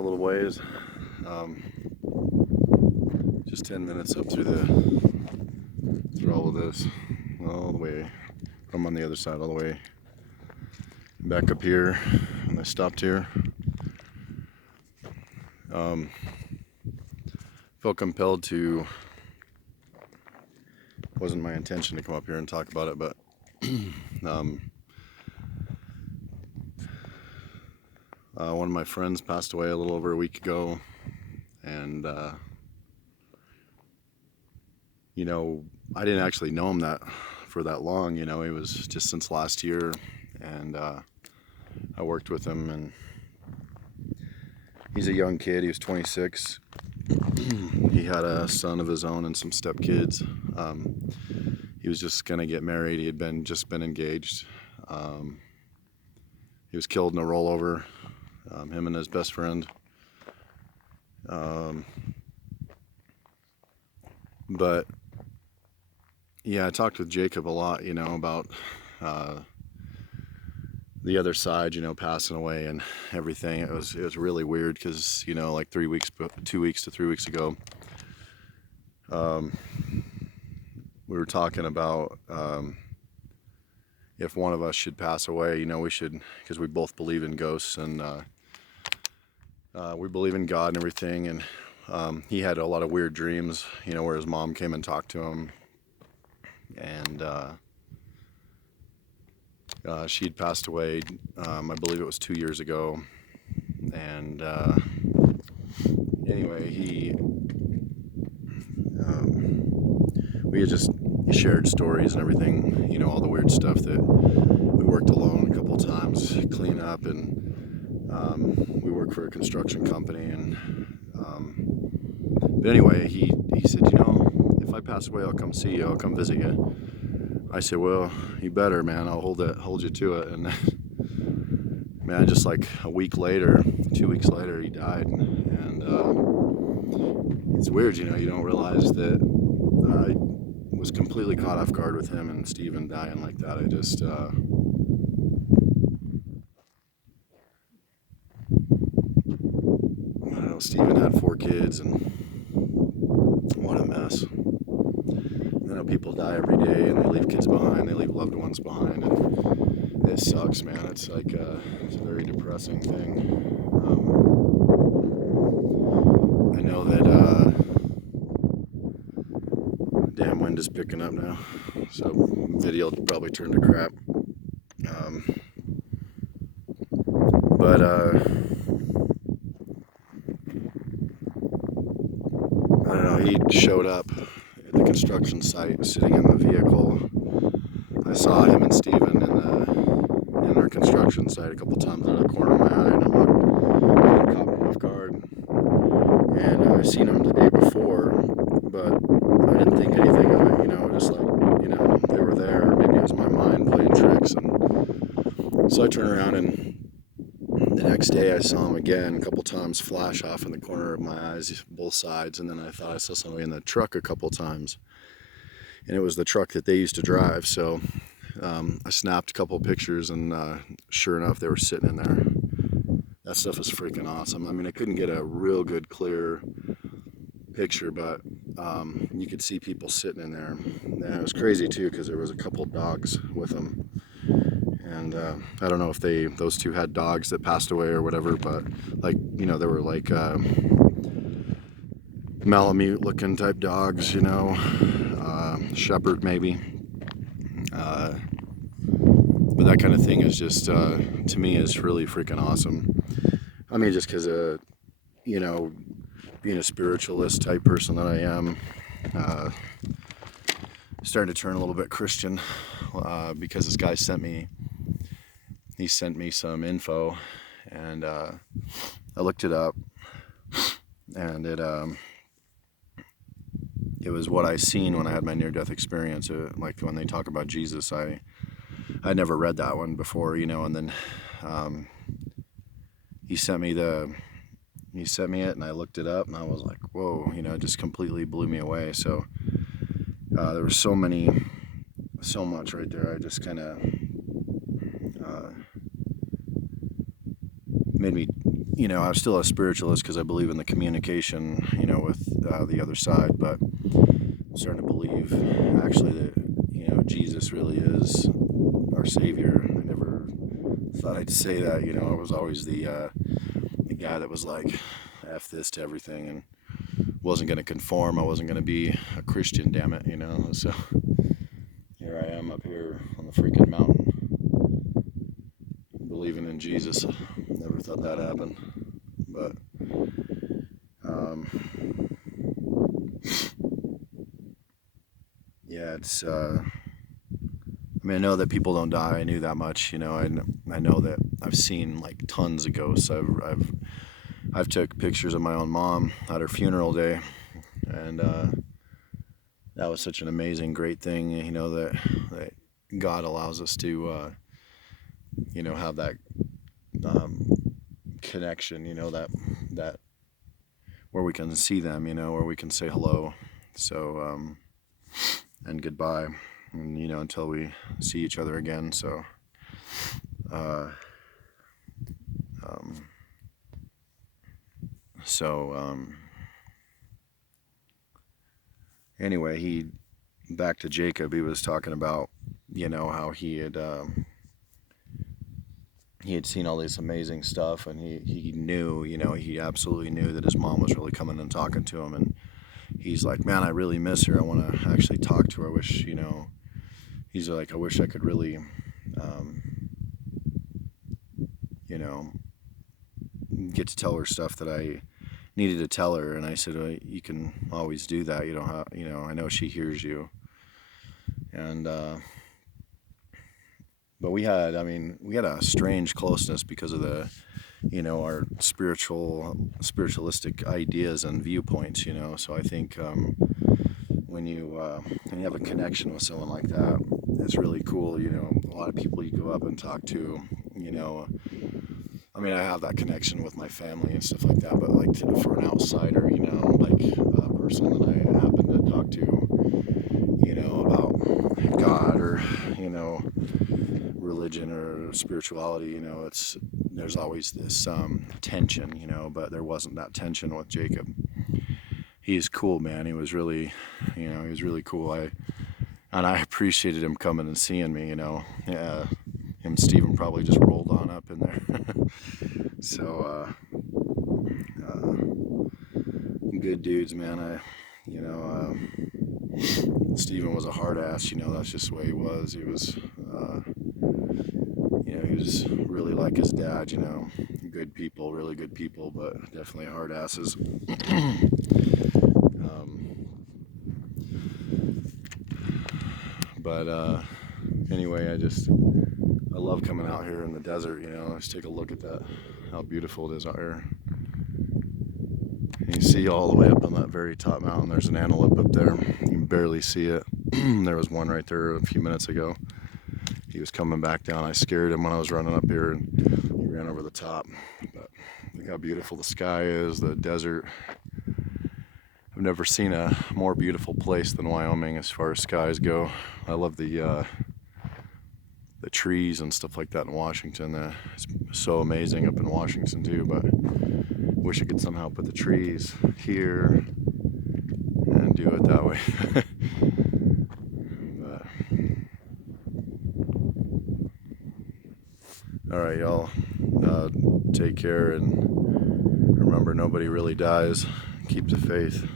a little ways. Um, just 10 minutes up through all of this, all the way. I'm on the other side, all the way back up here, and I stopped here. Felt compelled to. Wasn't my intention to come up here and talk about it, but one of my friends passed away a little over a week ago, and I didn't actually know him for that long. He was just since last year, and I worked with him, and he's a young kid. He was 26. He had a son of his own and some stepkids. He was just gonna get married. He had just been engaged. He was killed in a rollover. Him and his best friend. But yeah, I talked with Jacob a lot, about the other side, passing away and everything. It was really weird because, like 2 weeks to 3 weeks ago, we were talking about if one of us should pass away, we should, because we both believe in ghosts, and we believe in God and everything. And he had a lot of weird dreams, where his mom came and talked to him, and she'd passed away, I believe it was 2 years ago. And anyway, we had just shared stories and everything, all the weird stuff that we worked alone a couple times, clean up, and we work for a construction company. And but anyway, he said, if I pass away, I'll come see you, I'll come visit you. I said, well, you better, man. I'll hold you to it. And man, just like a week later, 2 weeks later, he died. And it's weird, you don't realize that I was completely caught off guard with him and Steven dying like that. I just I don't know. Steven had 4 kids, and what a mess. People die every day, and they leave kids behind, they leave loved ones behind, and it sucks, man. It's like it's a very depressing thing. I know that damn, wind is picking up now, so video will probably turn to crap. But I don't know, he showed up at the construction site, sitting in the vehicle. I saw him and Steven in our construction site a couple times out of the corner of my eye, and I'm like, caught me off guard. And I seen him the day before, but I didn't think anything of it, just like, they were there. Maybe it was my mind playing tricks. And so I turned around, and the next day I saw him again a couple times, flash off in the corner of my eyes, both sides. And then I thought I saw somebody in the truck a couple times, and it was the truck that they used to drive. So I snapped a couple pictures, and sure enough, they were sitting in there. That stuff is freaking awesome. I mean, I couldn't get a real good, clear picture, but you could see people sitting in there. And it was crazy too, because there was a couple dogs with them. And I don't know if those two had dogs that passed away or whatever, but like, they were like Malamute looking type dogs, shepherd maybe. But that kind of thing is just, to me, is really freaking awesome. I mean, just because, being a spiritualist type person that I am, starting to turn a little bit Christian, because this guy sent me some info, and I looked it up, and it was what I seen when I had my near-death experience. Like when they talk about Jesus, I'd never read that one before, and then he sent me it, and I looked it up, and I was like, whoa, it just completely blew me away. So there was so much right there. I just kind of made me, I'm still a spiritualist because I believe in the communication, with the other side, but I'm starting to believe actually that, Jesus really is our Savior. I never thought I'd say that, I was always the guy that was like, F this to everything and wasn't going to conform. I wasn't going to be a Christian, damn it, So here I am up here on the freaking mountain, believing in Jesus. Never thought that happened, but yeah, it's. I know that people don't die. I knew that much, I know that I've seen like tons of ghosts. I've took pictures of my own mom at her funeral day, and that was such an amazing, great thing, that God allows us to, have that connection, that where we can see them, where we can say hello, so and goodbye, and until we see each other again. So um, anyway, back to Jacob, he was talking about, how he had seen all this amazing stuff, and he knew, he absolutely knew that his mom was really coming and talking to him, and he's like, man, I really miss her. I want to actually talk to her. I wish, he's like, I wish I could really, get to tell her stuff that I needed to tell her. And I said, you can always do that. You don't have, I know she hears you. And, but we had a strange closeness because of the, our spiritualistic ideas and viewpoints, so I think, when you have a connection with someone like that, it's really cool. A lot of people you go up and talk to, I have that connection with my family and stuff like that, but like for an outsider, like a person that I happen to talk to, about God or, religion or spirituality, there's always this tension, but there wasn't that tension with Jacob. He's cool, man. He was really, he was really cool. I appreciated him coming and seeing me, Yeah, him and Steven probably just rolled on up in there. So, good dudes, man. Steven was a hard ass, that's just the way he was. He was, he was really like his dad, good people, really good people, but definitely hard asses. But anyway, I love coming out here in the desert, just take a look at that, how beautiful it is out here. And you see all the way up on that very top mountain, there's an antelope up there. You can barely see it. There was one right there a few minutes ago. He was coming back down. I scared him when I was running up here, and he ran over the top. But look how beautiful the sky is, the desert. I've never seen a more beautiful place than Wyoming as far as skies go. I love the trees and stuff like that in Washington. It's so amazing up in Washington too, but wish I could somehow put the trees here and do it that way. But, all right, y'all, take care, and remember, nobody really dies. Keep the faith.